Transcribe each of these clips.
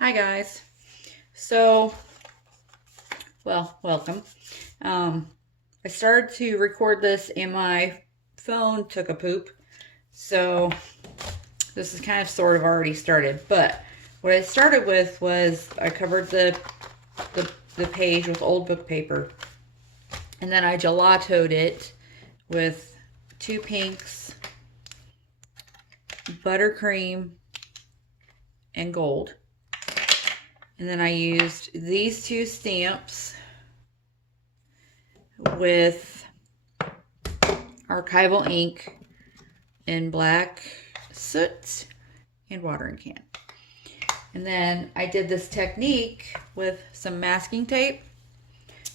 Hi guys. So, welcome. I started to record this and my phone took a poop. So, this is kind of sort of already started. But what I started with was I covered the page with old book paper. And then I gelatoed it with two pinks, buttercream, and gold. And then I used these two stamps with archival ink in black soot and watering can. And then I did this technique with some masking tape,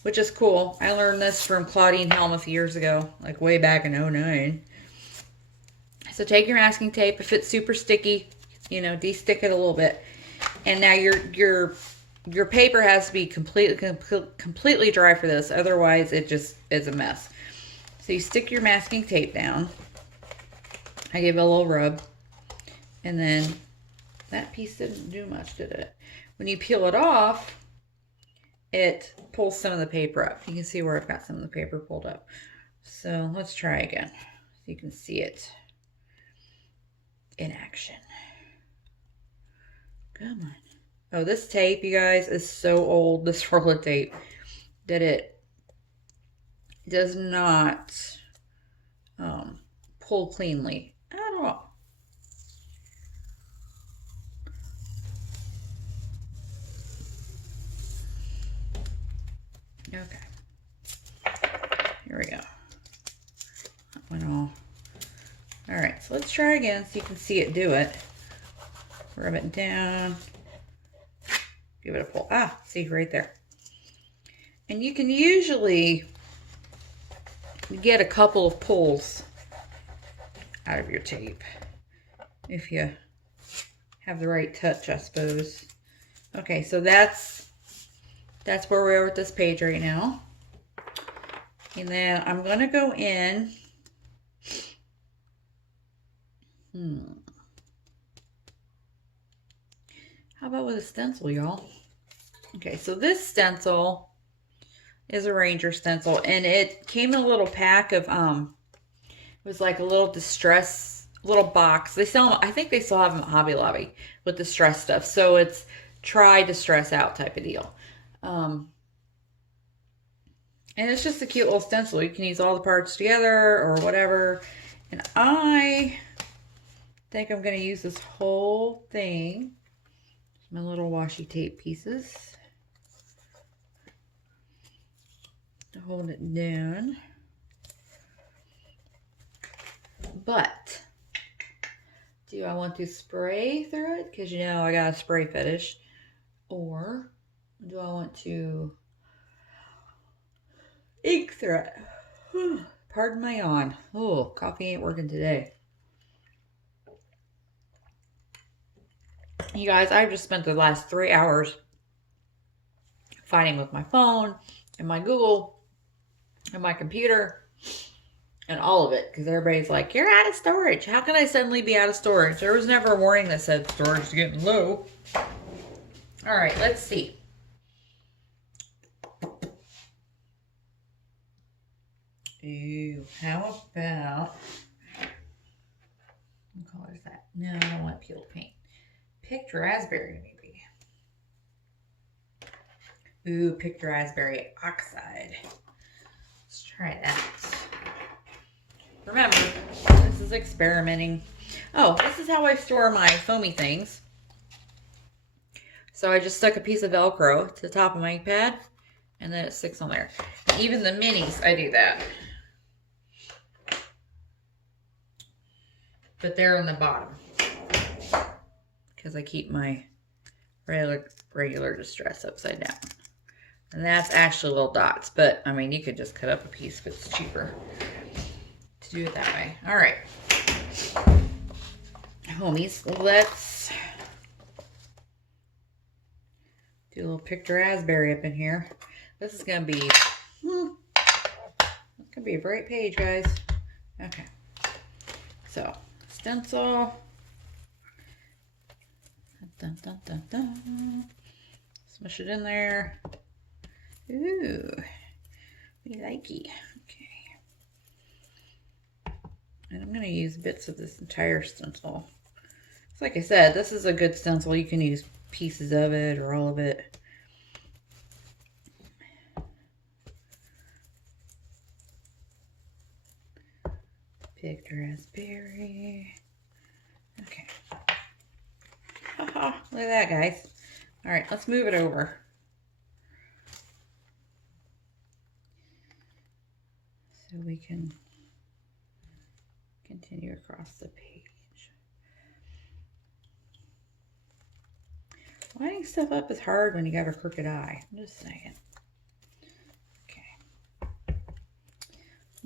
which is cool. I learned this from Claudine Helmuth years ago, like way back in '09. So take your masking tape. If it's super sticky, de-stick it a little bit. And now your paper has to be completely dry for this. Otherwise, it just is a mess. So you stick your masking tape down. I gave it a little rub. And then that piece didn't do much, did it? When you peel it off, it pulls some of the paper up. You can see where I've got some of the paper pulled up. So let's try again so you can see it in action. Come on. Oh, this tape, you guys, is so old, this roll of tape, that it does not pull cleanly at all. Okay. Here we go. That went all. All right, so let's try again so you can see it do it. Rub it down. Give it a pull. Ah, see, right there. And you can usually get a couple of pulls out of your tape if you have the right touch, I suppose. Okay, so that's where we are with this page right now. And then I'm going to go in. How about with a stencil, y'all? Okay, so this stencil is a Ranger stencil, and it came in a little pack of it was like a little distress little box. They sell them, I think they still have them at Hobby Lobby with distress stuff. So it's try distress out type of deal. And it's just a cute little stencil. You can use all the parts together or whatever. And I think I'm going to use this whole thing. My little washi tape pieces to hold it down. But do I want to spray through it? Because I got a spray fetish. Or do I want to ink through it? Pardon my yawn. Oh, coffee ain't working today. You guys, I've just spent the last 3 hours fighting with my phone and my Google and my computer and all of it, because everybody's like, you're out of storage. How can I suddenly be out of storage? There was never a warning that said storage is getting low. All right, let's see. Ooh, how about, what color is that? No, I don't want peeled paint. Picked raspberry, maybe. Ooh, picked raspberry oxide. Let's try that. Remember, this is experimenting. Oh, this is how I store my foamy things. So I just stuck a piece of Velcro to the top of my ink pad, and then it sticks on there. Even the minis, I do that. But they're on the bottom, because I keep my regular distress upside down. And that's actually little dots, but I mean, you could just cut up a piece if it's cheaper to do it that way. All right, homies, let's do a little picked raspberry up in here. This is gonna be, it's gonna be a bright page, guys. Okay, so stencil. Dun, dun, dun, dun. Smush it in there. Ooh, we likey. Okay. And I'm going to use bits of this entire stencil. So like I said, this is a good stencil. You can use pieces of it or all of it. Picked raspberry. Okay. Haha, look at that, guys. All right, let's move it over. So we can continue across the page. Lining stuff up is hard when you got a crooked eye. I'm just saying. Okay.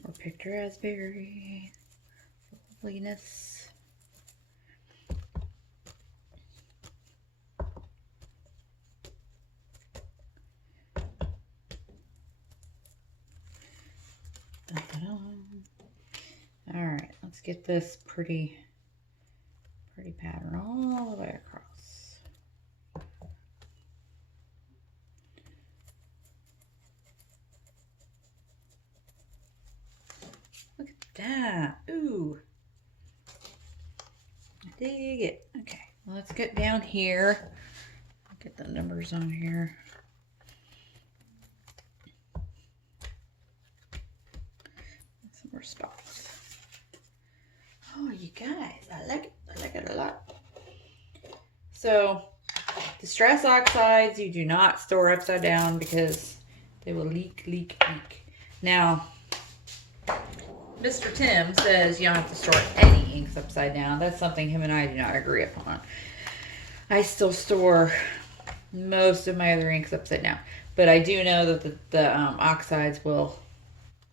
More picked raspberry. Loveliness. Dun, dun, dun. All right, let's get this pretty pattern all the way across. Look at that. Ooh. I dig it. Okay, well, let's get down here. Get the numbers on here. Some more spots. Oh, you guys, I like it. I like it a lot. So, Distress oxides you do not store upside down because they will leak. Now, Mr. Tim says you don't have to store any inks upside down. That's something him and I do not agree upon. I still store most of my other inks upside down, but I do know that the oxides will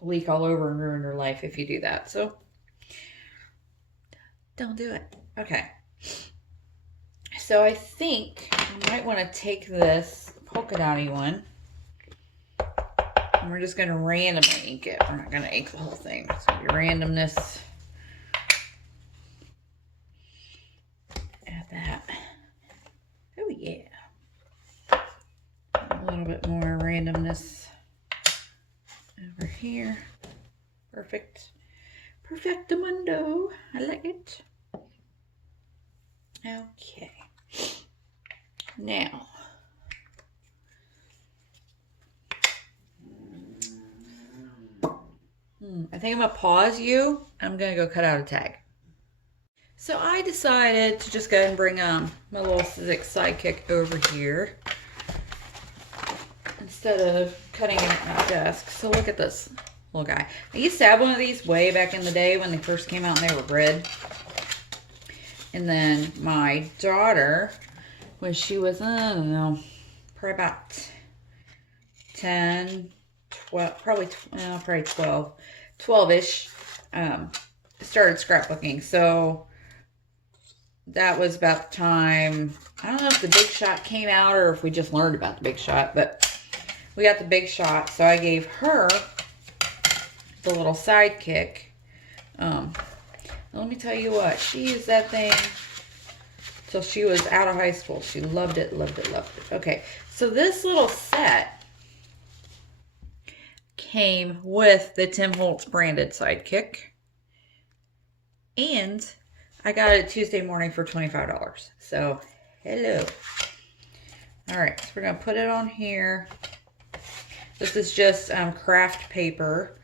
leak all over and ruin your life if you do that. So don't do it. Okay. So I think you might want to take this polka dotty one and we're just going to randomly ink it. We're not going to ink the whole thing. It's going to be randomness. Add that. Oh yeah. A little bit more randomness over here. Perfect. Perfectamundo. I like it. Okay. Now, I think I'm going to pause you. I'm going to go cut out a tag. So I decided to just go ahead and bring my little Sizzix Sidekick over here instead of cutting it at my desk. So look at this little guy. I used to have one of these way back in the day when they first came out and they were red. And then my daughter, when she was, I don't know, probably about 10, 12, probably 12-ish, started scrapbooking. So that was about the time, I don't know if the Big Shot came out or if we just learned about the Big Shot, but we got the Big Shot. So I gave her the little Sidekick. Let me tell you what, she used that thing till she was out of high school. She loved it. Okay, so this little set came with the Tim Holtz branded Sidekick. And I got it Tuesday morning for $25. So, hello. All right, so we're going to put it on here. This is just craft paper.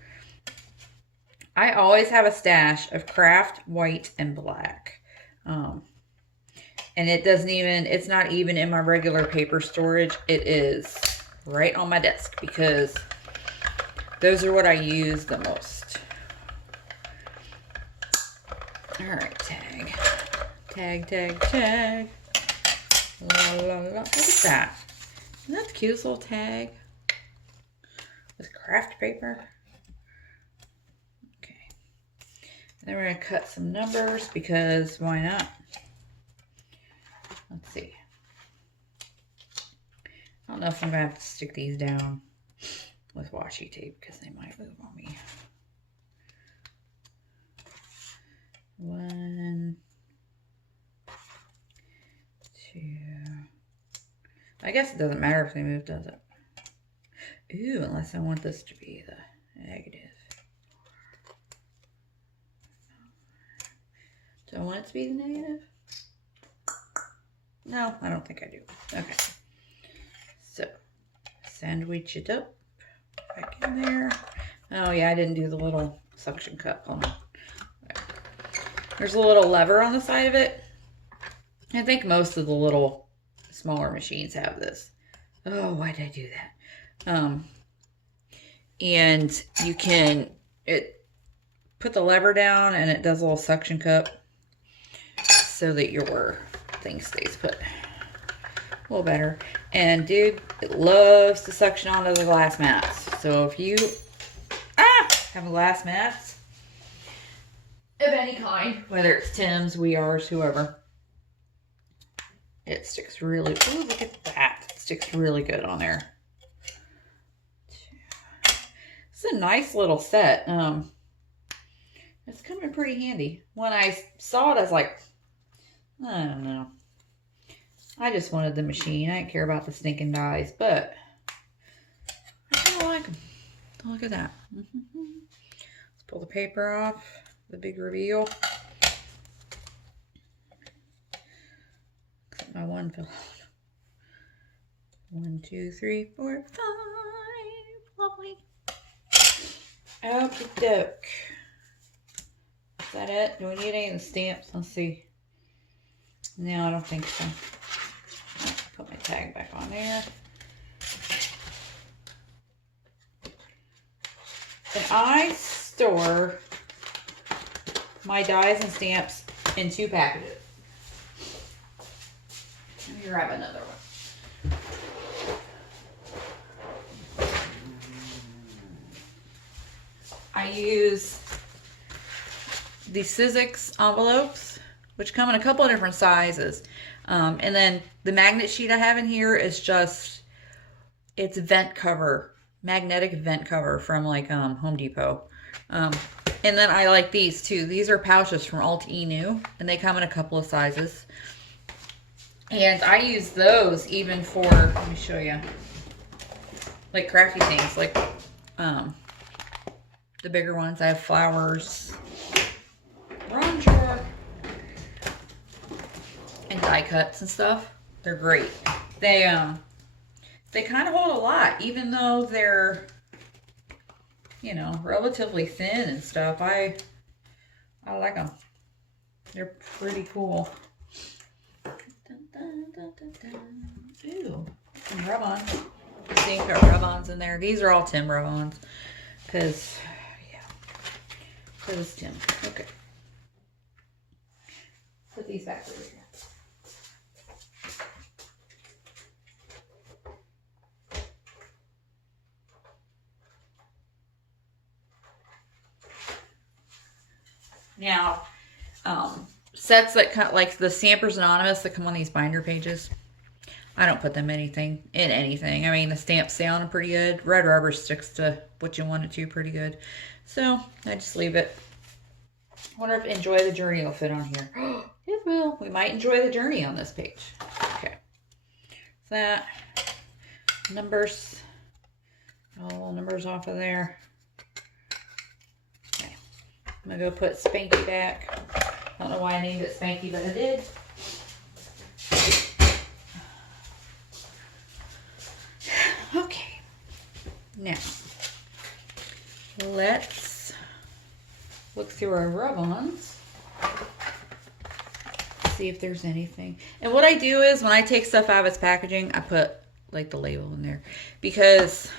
I always have a stash of craft, white, and black. And it doesn't even, it's not even in my regular paper storage. It is right on my desk because those are what I use the most. All right, tag. La, la, la. Look at that. Isn't that the cutest little tag? With craft paper. Then we're going to cut some numbers because why not? Let's see. I don't know if I'm going to have to stick these down with washi tape because they might move on me. 1, 2, I guess it doesn't matter if they move, does it? Ooh, unless I want this to be the negative. Do I want it to be the negative? No, I don't think I do. Okay. So, sandwich it up. Back in there. Oh yeah, I didn't do the little suction cup. Hold on. Okay. There's a little lever on the side of it. I think most of the little smaller machines have this. Oh, why did I do that? And you can put the lever down and it does a little suction cup so that your thing stays put a little better. And dude, it loves to suction onto the glass mats. So if you have glass mats of any kind, whether it's Tim's, We Ours, whoever, it sticks really, ooh, look at that. It sticks really good on there. It's a nice little set. It's coming pretty handy. When I saw it, I was like, I don't know. I just wanted the machine. I didn't care about the stinking dies, but I kind of like them. Look at that. Let's pull the paper off. The big reveal. Except my one fell off. 1, 2, 3, 4, 5. Lovely. Okie doke. Is that it? Do we need any of the stamps? Let's see. No, I don't think so. Put my tag back on there. And I store my dies and stamps in 2 packages. Let me grab another one. I use the Sizzix envelopes, which come in a couple of different sizes. And then the magnet sheet I have in here is just, it's vent cover, magnetic vent cover from like Home Depot. And then I like these too. These are pouches from Alt-E-New, and they come in a couple of sizes. And I use those even for, let me show you, like crafty things, like the bigger ones. I have flowers, run drawer, and die cuts and stuff. They're great. They kind of hold a lot, even though they're, you know, relatively thin and stuff. I like them. They're pretty cool. Ooh, some rub-ons. I think there are rub-ons in there. These are all Tim rub-ons. Because, yeah. Because it's Tim. Okay. Put these back over here. Now, sets that cut like the Stampers Anonymous that come on these binder pages, I don't put them in anything. I mean, the stamps sound pretty good. Red rubber sticks to what you want it to pretty good. So I just leave it. I wonder if Enjoy the Journey will fit on here. It will. We might enjoy the journey on this page. Okay. That. Numbers. All numbers off of there. Okay. I'm going to go put Spanky back. I don't know why I named it Spanky, but I did. Okay. Now, let's look through our rub-ons. See if there's anything. And what I do is when I take stuff out of its packaging, I put like the label in there. Because,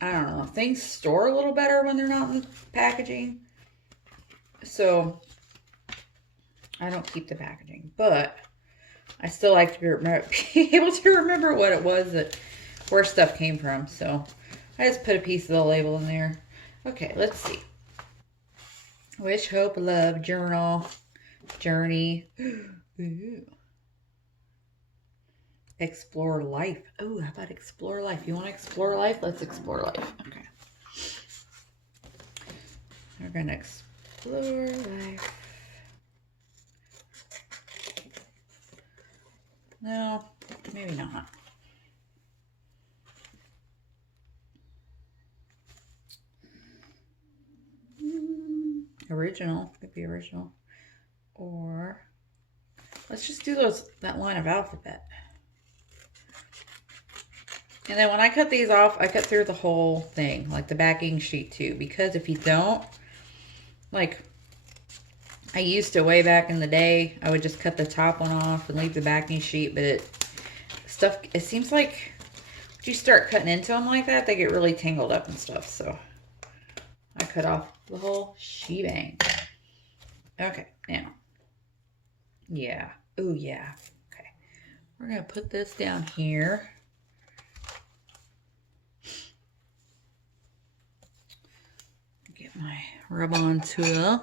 I don't know, things store a little better when they're not in the packaging. So, I don't keep the packaging. But, I still like to be able to remember what it was where stuff came from. So, I just put a piece of the label in there. Okay, let's see. Wish, Hope, Love, Journal, Journey. Ooh. Explore Life. Oh, how about Explore Life? You want to explore life? Let's explore life. Okay. We're going to explore life. No, Maybe not. Original. Could be original. Or let's just do that line of alphabet. And then when I cut these off, I cut through the whole thing, like the backing sheet too. Because if you don't, like I used to way back in the day, I would just cut the top one off and leave the backing sheet. But it seems like if you start cutting into them like that, they get really tangled up and stuff. So I cut off the whole shebang. Okay, now. Yeah. Oh, yeah. Okay. We're going to put this down here. Get my rub-on tool.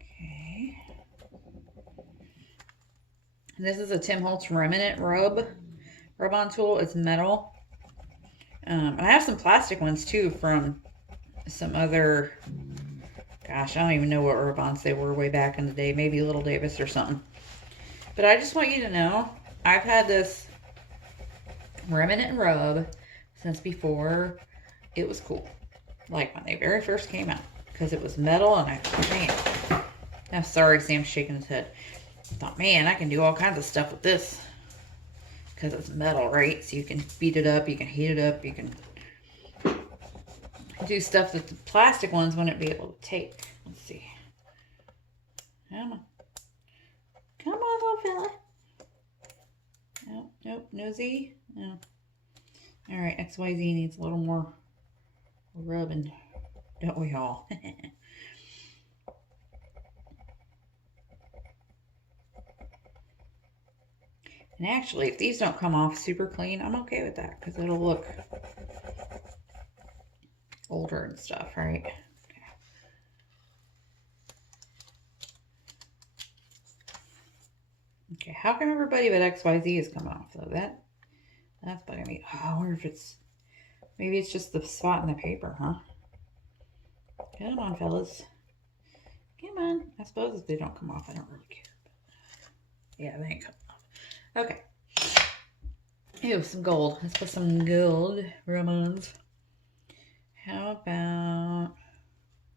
Okay. And this is a Tim Holtz Remnant rub-on tool. It's metal. And I have some plastic ones too from some other, gosh, I don't even know what rub-ons they were way back in the day. Maybe Little Davis or something. But I just want you to know, I've had this Remnant rub since before it was cool. Like when they very first came out. Because it was metal and man. Now, sorry, Sam's shaking his head. I thought, man, I can do all kinds of stuff with this. Because it's metal, right? So you can beat it up, you can heat it up, you can do stuff that the plastic ones wouldn't be able to take. Let's see. Come on. Come on, little fella. Nope, nope, no Z. No. Alright, XYZ needs a little more rubbing. Don't we all? And actually, if these don't come off super clean, I'm okay with that because it'll look older and stuff, right? Okay, how come everybody but XYZ is coming off though? That's bugging me. Oh, I wonder if maybe it's just the spot in the paper, huh? Come on, fellas. Come on. I suppose if they don't come off, I don't really care. But yeah, they ain't coming off. Okay. Ew, some gold. Let's put some gold rub-ons. How about,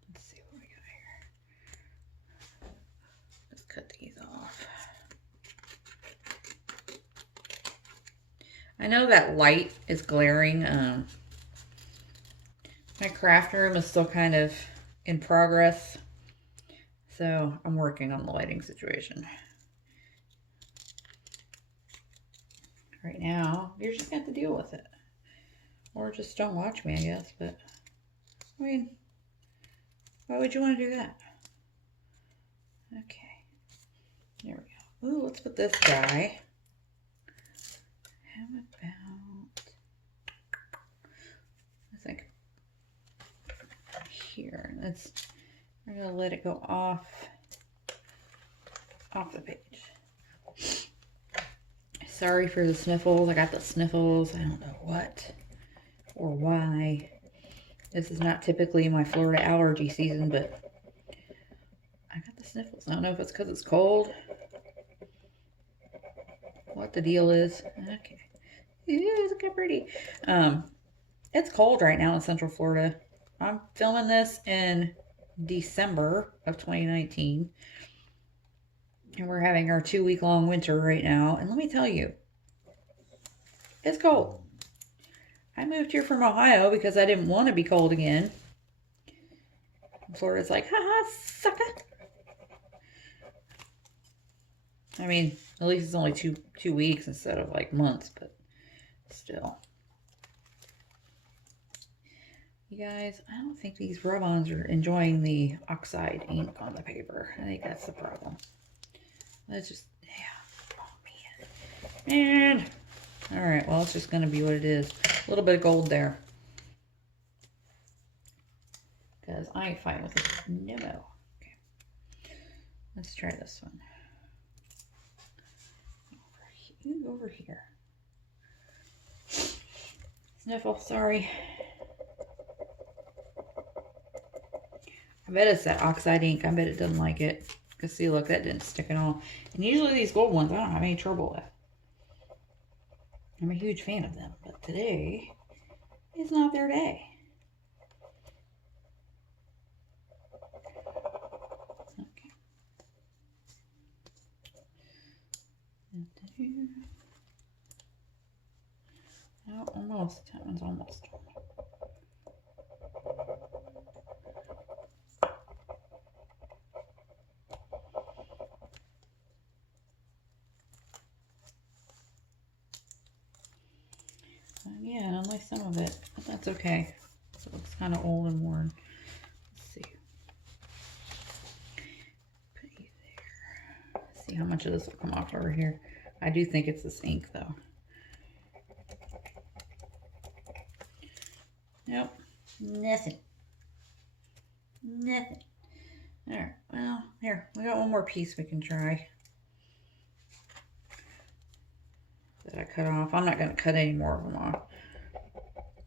let's see what we got here. Let's cut these off. I know that light is glaring. My craft room is still kind of in progress. So I'm working on the lighting situation. Right now, you're just going to have to deal with it. Or just don't watch me, I guess. But, I mean, why would you want to do that? Okay. There we go. Ooh, let's put this guy. How about, I think, here. We're going to let it go off the page. Sorry for the sniffles. I got the sniffles. I don't know what or why. This is not typically my Florida allergy season, but I got the sniffles. I don't know if it's because it's cold. What the deal is. Okay. Ooh, look how pretty. It's cold right now in Central Florida. I'm filming this in December of 2019. And we're having our 2-week-long winter right now. And let me tell you, it's cold. I moved here from Ohio because I didn't want to be cold again. Florida's like, haha, sucker. I mean, at least it's only two weeks instead of like months, but still. You guys, I don't think these rub-ons are enjoying the oxide ink on the paper. I think that's the problem. Let's just, yeah. Oh, man. All right, well, it's just going to be what it is. A little bit of gold there. Because I ain't fine with it. No. Okay. Let's try this one. Over here. Sniffle, sorry. I bet it's that oxide ink. I bet it doesn't like it. Because see, look, that didn't stick at all. And usually these gold ones, I don't have any trouble with. I'm a huge fan of them, but today is not their day. Okay. Oh, almost. That one's almost done. Yeah, I don't like some of it, but that's okay. It looks kind of old and worn. Let's see. Put you there. See how much of this will come off over here. I do think it's this ink though. Nope. Nothing. Nothing. Alright, well, here. We got one more piece we can try. That I cut off. I'm not going to cut any more of them off.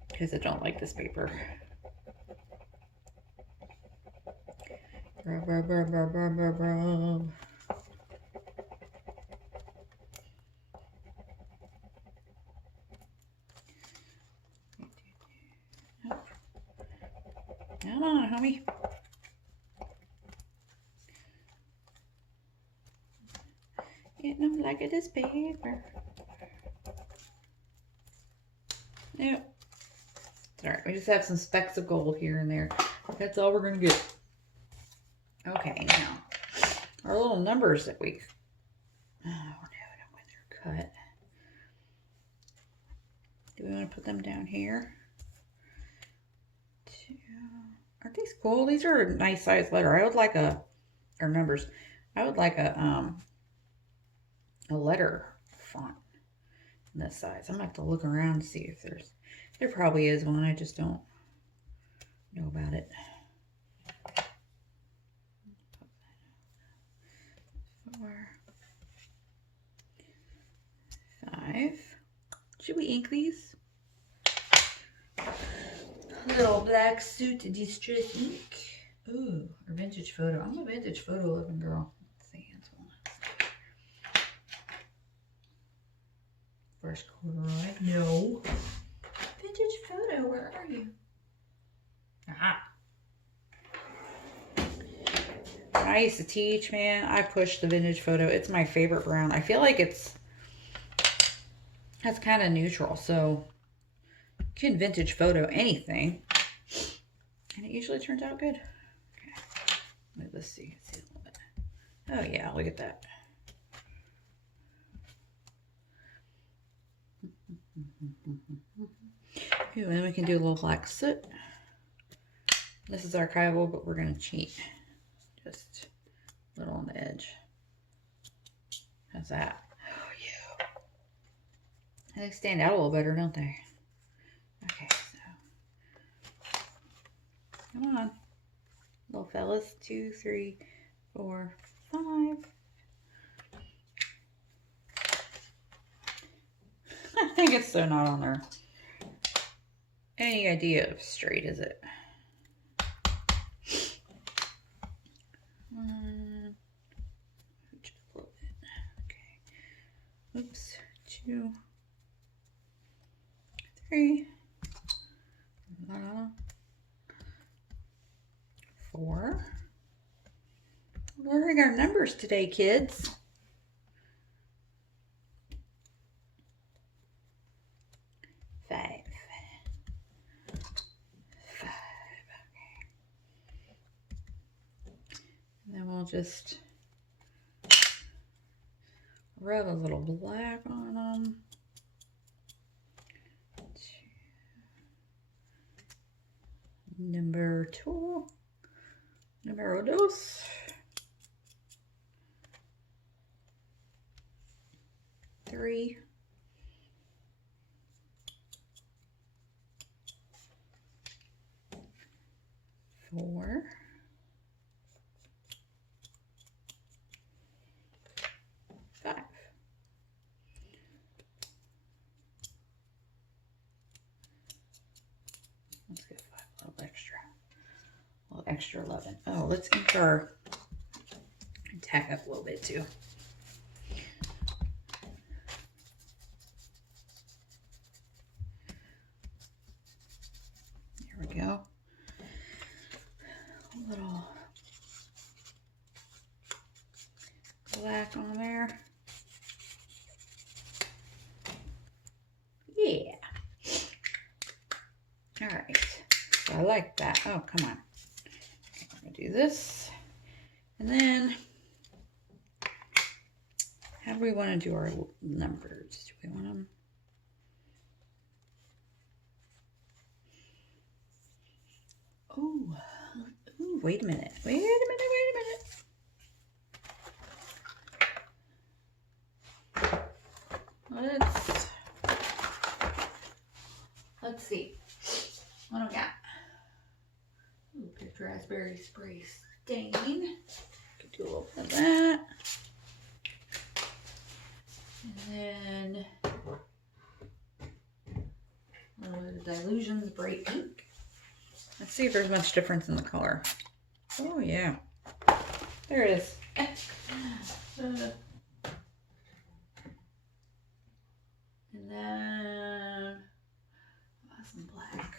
Because I don't like this paper. Rub, rub, rub, rub, rub, rub, rub. Come on, homie. Getting them like it is paper. Yep. Alright, we just have some specks of gold here and there. That's all we're going to get. Okay, now, our little numbers that we... Oh, no, when they're cut. Do we want to put them down here? Aren't these cool? These are a nice size letter. I would like a... Or numbers. I would like a letter font in this size. I'm going to have to look around and see if there's... There probably is one. I just don't know about it. 4, 5. Should we ink these? Little black suit distress ink. Ooh, or vintage photo. I'm a vintage photo loving girl. Let's see. That's one. First corduroy. No. Vintage photo. Where are you? Aha. When I used to teach, man, I pushed the vintage photo. It's my favorite brown. I feel like that's kind of neutral. So you can vintage photo anything. And it usually turns out good. Okay. Let's see. Let's see a little bit. Oh yeah, look at that. Ooh, and then we can do a little black soot. This is archival, but we're going to cheat. Just a little on the edge. How's that? Oh, yeah. They stand out a little better, don't they? Okay, so. Come on. Little fellas. 2, 3, 4, 5. I think it's so not on there. Any idea of straight, is it? 1, just a little bit. Okay. Oops. 2, 3, 4. We're learning our numbers today, kids. 5. 5. Okay. And then we'll just rub a little black on them. Number 2. Numero 2. 3. 4. 5. Let's get 5, a little extra. A little extra 11. Oh, let's ink our tack up a little bit too. There we go. A little black on there. Yeah. All right. So I like that. Oh, come on. I'm going to do this. And then, how do we want to do our numbers? Do we want them? Oh, wait a minute. Wait a minute. Let's see. What do we got? Ooh, picked raspberry spray stain. Could do a little bit of that. And then a little bit of Dylusions Bright Pink. Let's see if there's much difference in the color. Oh yeah, there it is. And then some black.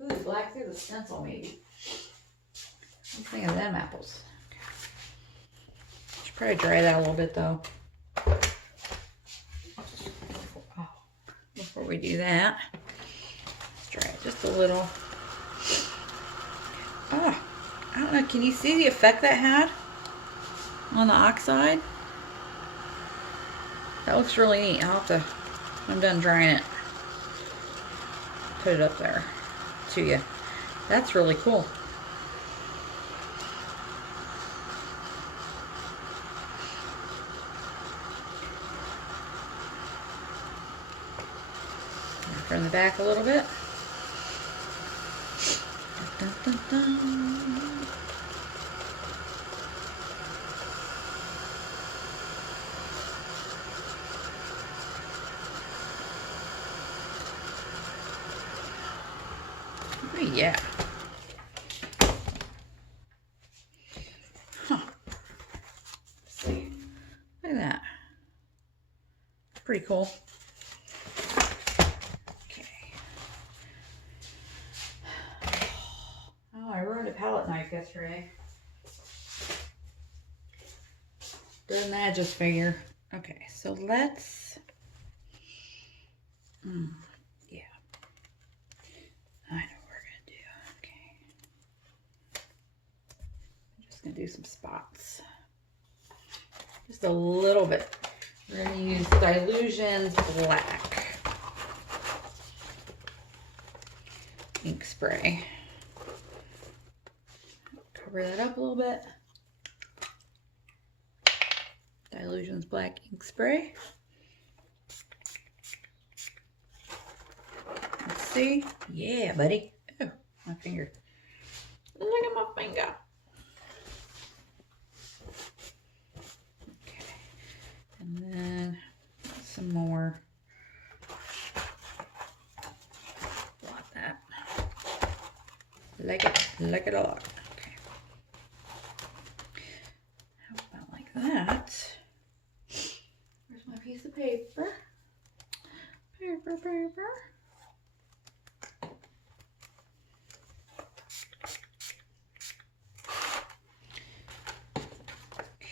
Ooh, black through the stencil maybe. What do you think of them apples? Okay. Should probably dry that a little bit though. Before we do that, let's dry it just a little. Oh, I don't know. Can you see the effect that had on the oxide? That looks really neat. I'll have to, when I'm done drying it, put it up there to you. That's really cool. Turn the back a little bit. Dun, dun, dun. Oh, yeah. Huh. Let's see. Look at that. Pretty cool. Palette knife yesterday. Doesn't that just figure? Okay, so let's. Yeah. I know what we're gonna do. Okay. I'm just gonna do some spots. Just a little bit. We're gonna use Dylusions Black ink spray. Cover that up a little bit. Dylusions Black ink spray. Let's see. Yeah, buddy. Oh, my finger. Look at my finger. Okay. And then some more. Blot that. Like it a lot. That. Where's my piece of paper? Paper.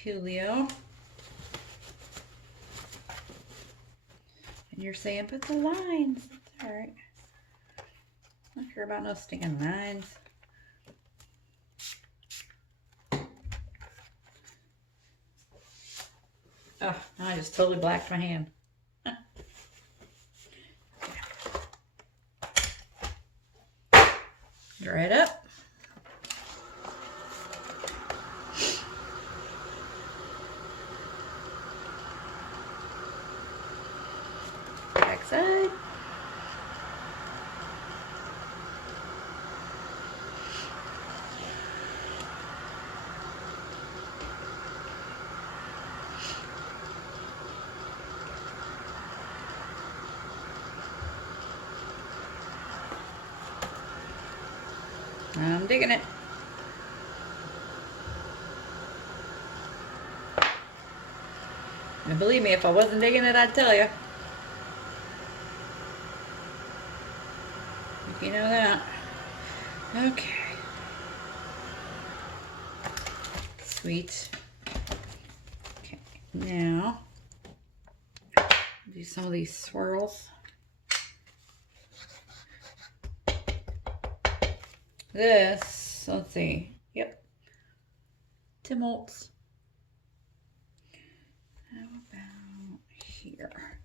Coolio. And you're saying put the lines. That's all right. I don't care about no sticking lines. Oh, I just totally blacked my hand. Dry it up. Back side. I'm digging it. And believe me, if I wasn't digging it, I'd tell you. If you know that. Okay. Sweet. Okay, now do some of these swirls. This, let's see. Yep. Tim Holtz. How about here?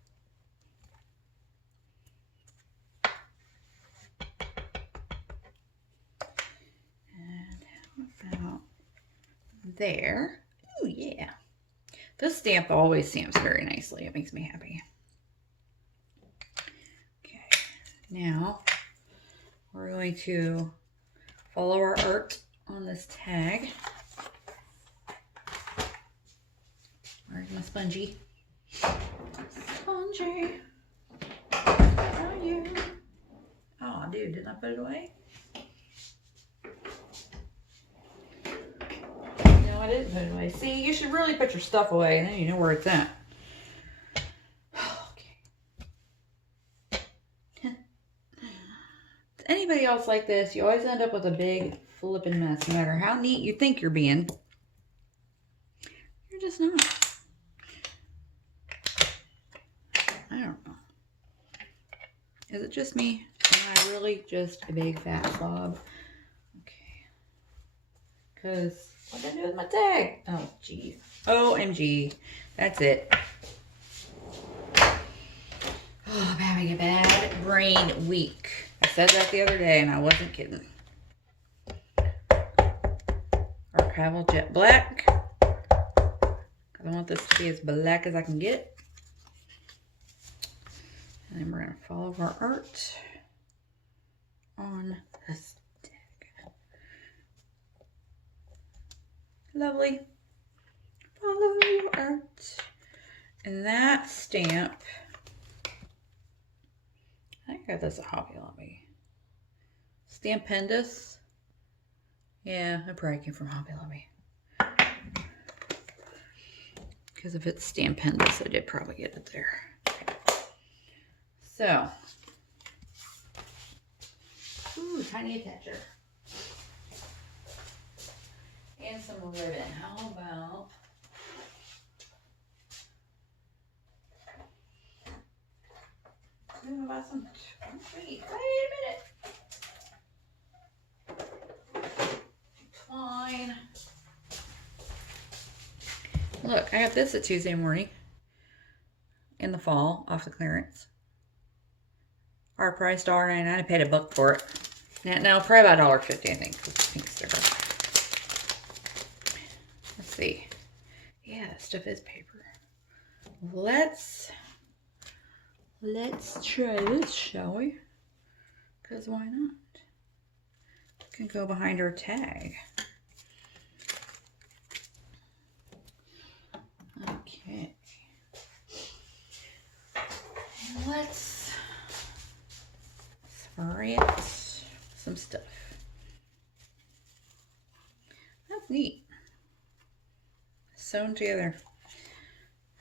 And how about there? Oh yeah. This stamp always stamps very nicely. It makes me happy. Okay. Now we're going to follow our art on this tag. Where's my spongy? Spongy. Where are you? Oh, dude, didn't I put it away? No, I didn't put it away. See, you should really put your stuff away, and then you know where it's at. Okay. Anybody else like this? You always end up with a big flipping mess, no matter how neat you think you're being. You're just not. I don't know. Is it just me? Am I really just a big fat slob? Okay. Because what did I do with my tag? Oh, geez. OMG. That's it. Oh, I'm having a bad brain week. I said that the other day and I wasn't kidding. Archival Jet Black. I want this to be as black as I can get. And then we're going to follow our art on this tag. Lovely. Follow your art. And that stamp, I think I got this at Hobby Lobby. Stampendous. Yeah, it probably came from Hobby Lobby. Because if it's Stampendous, I did probably get it there. Okay. So, ooh, tiny attacher. And some ribbon. How about some, wait a minute. Twine. Look, I got this at Tuesday morning in the fall off the clearance. Our price $1.99. I paid $1 for it. Now probably about $1.50, I think. Pink sticker. Let's see. Yeah, that stuff is paper. Let's try this, shall we? Because why not? It can go behind our tag. Okay. And let's spray it some stuff. That's neat. Sewn together.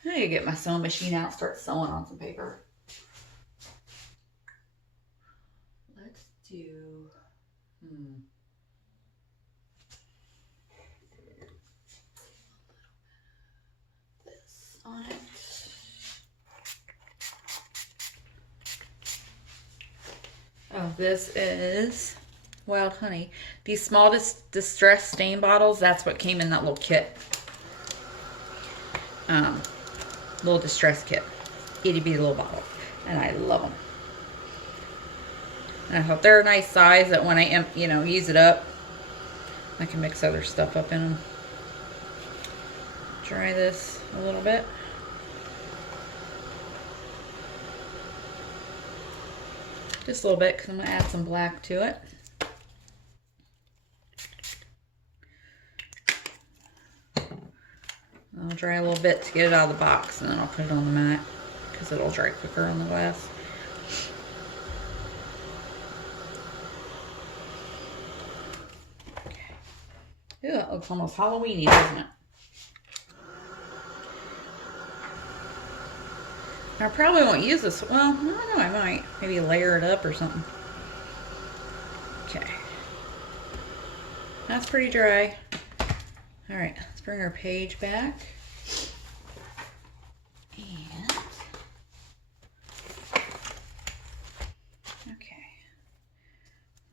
I need to get my sewing machine out and start sewing on some paper. Let's do this on it. Oh, this is Wild Honey. These small distress stain bottles, that's what came in that little kit. Little distress kit. Itty bitty little bottle. And I love them. And I hope they're a nice size that when I use it up, I can mix other stuff up in them. Dry this a little bit. Just a little bit because I'm going to add some black to it. I'll dry a little bit to get it out of the box, and then I'll put it on the mat because it'll dry quicker on the glass. Okay. Ooh, that looks almost Halloween-y, doesn't it? I probably won't use this. Well, I don't know. I might. Maybe layer it up or something. Okay. That's pretty dry. All right. Let's bring our page back. And okay.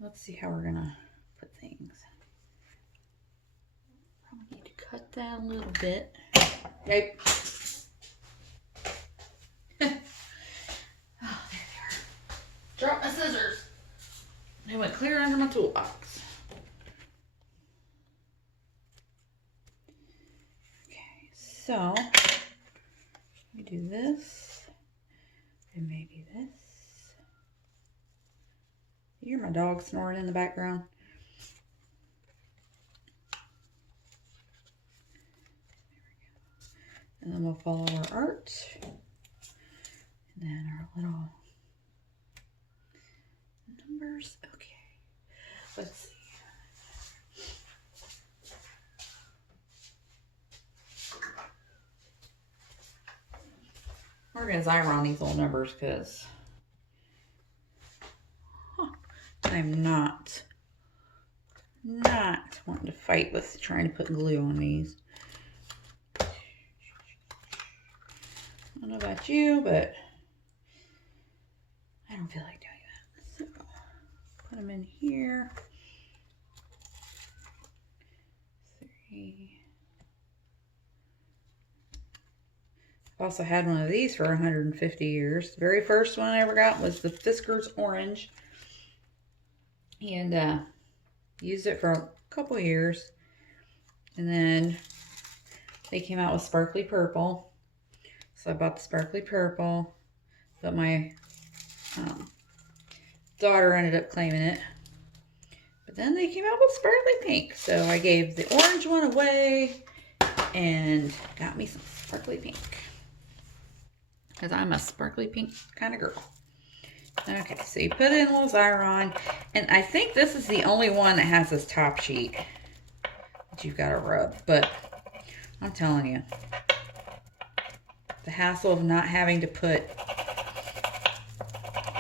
Let's see how we're gonna put things. Probably need to cut that a little bit. Okay. Oh, there they are. Drop my scissors. They went clear under my toolbox. Okay, so we do this and maybe this. You hear my dog snoring in the background? There we go. And then we'll follow our art. And then our little numbers. Okay. Let's see. We're going to Xyron these little numbers because I'm not wanting to fight with trying to put glue on these. I don't know about you, but I don't feel like doing that. So put them in here. 3. I've also had one of these for 150 years. The very first one I ever got was the Fiskars Orange. And used it for a couple years. And then they came out with sparkly purple. So I bought the sparkly purple. But my daughter ended up claiming it. But then they came out with sparkly pink. So I gave the orange one away and got me some sparkly pink. Because I'm a sparkly pink kind of girl. Okay, so you put in a little Xyron. And I think this is the only one that has this top sheet that you've got to rub. But I'm telling you, the hassle of not having to put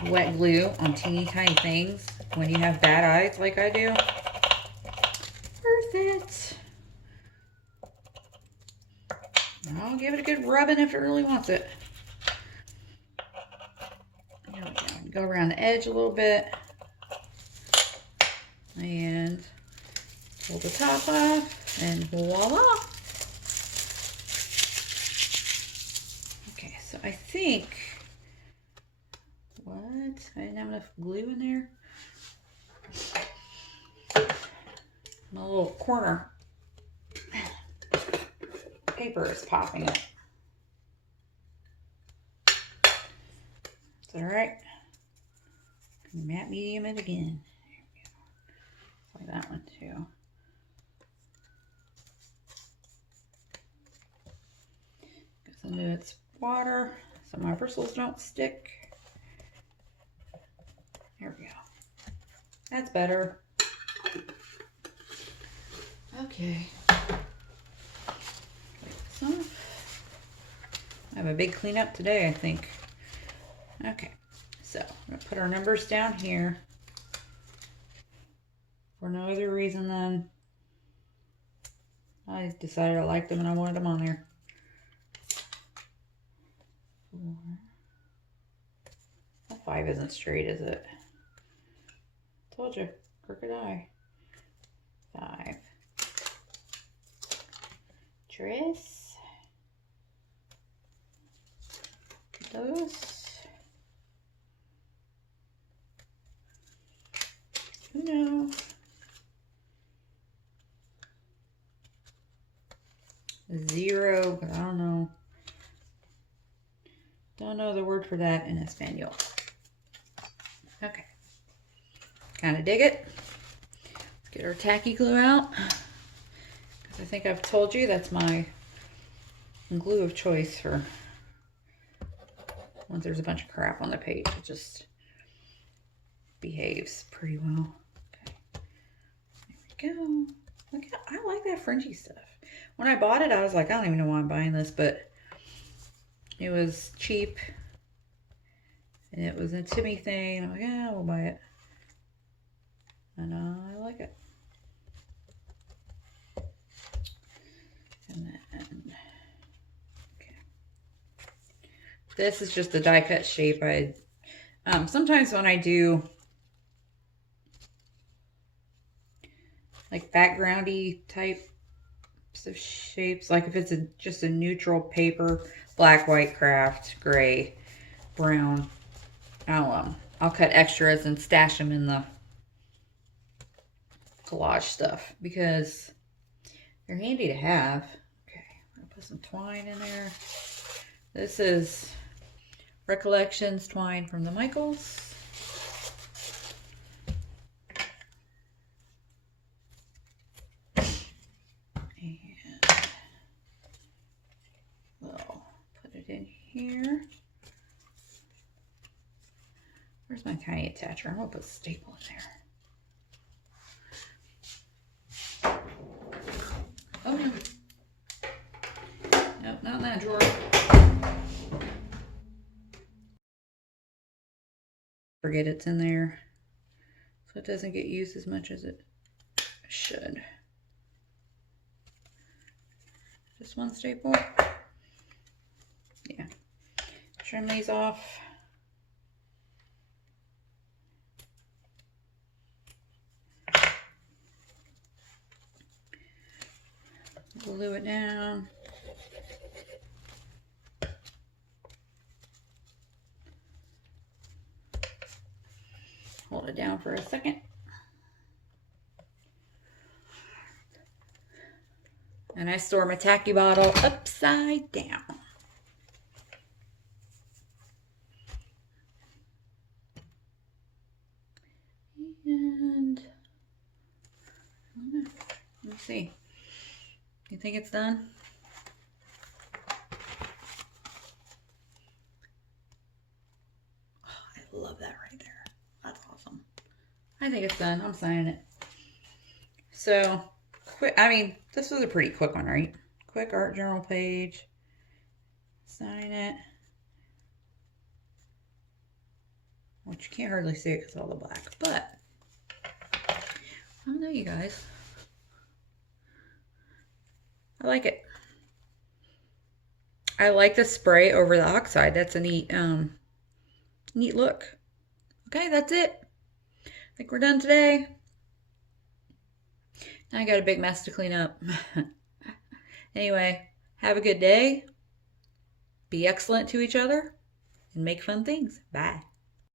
wet glue on teeny tiny things when you have bad eyes like I do, worth it. I'll give it a good rubbing if it really wants it. There we go. Go around the edge a little bit and pull the top off and voila. Okay, so I think, what? I didn't have enough glue in there. My little corner paper is popping up. Is that all right? Matte medium it again. There we go. Like that one too. Goes into its water so my bristles don't stick. There we go. That's better. Okay. So I have a big cleanup today, I think. Okay, so I'm going to put our numbers down here for no other reason than I decided I liked them and I wanted them on there. 4. That 5 isn't straight, is it? Told you, crooked eye. 5. Dress. Those. No. 0, but I don't know. Don't know the word for that in Espanol. Okay. Kind of dig it. Let's get our tacky glue out. Because I think I've told you that's my glue of choice for once there's a bunch of crap on the page. It just behaves pretty well. There we go. Look, I like that fringy stuff. When I bought it, I was like, I don't even know why I'm buying this, but it was cheap And it was a Timmy thing. I'm like, yeah, we'll buy it. And I like it. And then, okay. This is just the die cut shape. Sometimes when I do like backgroundy types of shapes, like if it's just a neutral paper, black, white, craft, gray, brown, I'll cut extras and stash them in the collage stuff because they're handy to have. Okay, I'm gonna put some twine in there. This is Recollections twine from the Michaels. And we'll put it in here. Where's my tiny attacher? I'm gonna put a staple in there. Oh no. Nope, not in that drawer. Forget it's in there. So it doesn't get used as much as it should. Just one staple. Yeah. Trim these off. Glue it down. Hold it down for a second. And I store my tacky bottle upside down. And let me see. You think it's done? Oh, I love that right there. That's awesome. I think it's done. I'm signing it. So, quick. I mean, this was a pretty quick one, right? Quick art journal page. Sign it. Which you can't hardly see it because of all the black. But, I don't know, you guys. I like it. I like the spray over the oxide. That's a neat look. Okay, that's it. I think we're done today. Now I got a big mess to clean up. Anyway, have a good day. Be excellent to each other and make fun things. Bye.